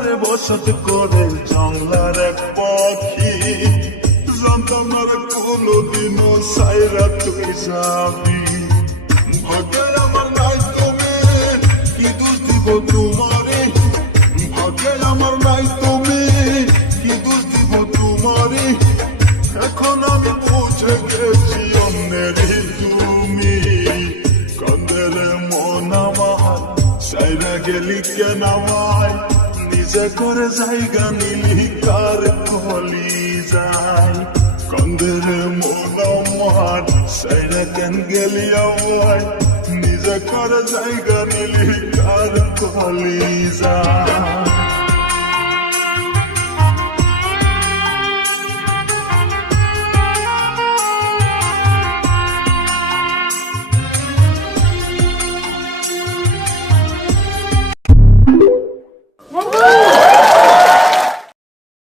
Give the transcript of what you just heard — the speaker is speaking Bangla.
ঘরে বসত করে জংলার এক পাখি, জানতাম না রে কোনোদিনও সাইরা তুই যাবি। ভাগ্যের আমার নাই তুমি, কি দোষ দিব তোমারে, ভাগ্যের আমার নাই তুমি, কি দোষ দিব তোমারে। এখন আমি বুঝে গেছি অন্যেরই তুমি, কান্দের মন আমার সাইরা গেলি কেন আমায়, নিজে করে জায়গা নিলি কার কলি যায়। কান্দের মন আমার সাইরা কেন গেলি আমায়, নিজে করে জায়গা নিলি কার কলি যায়।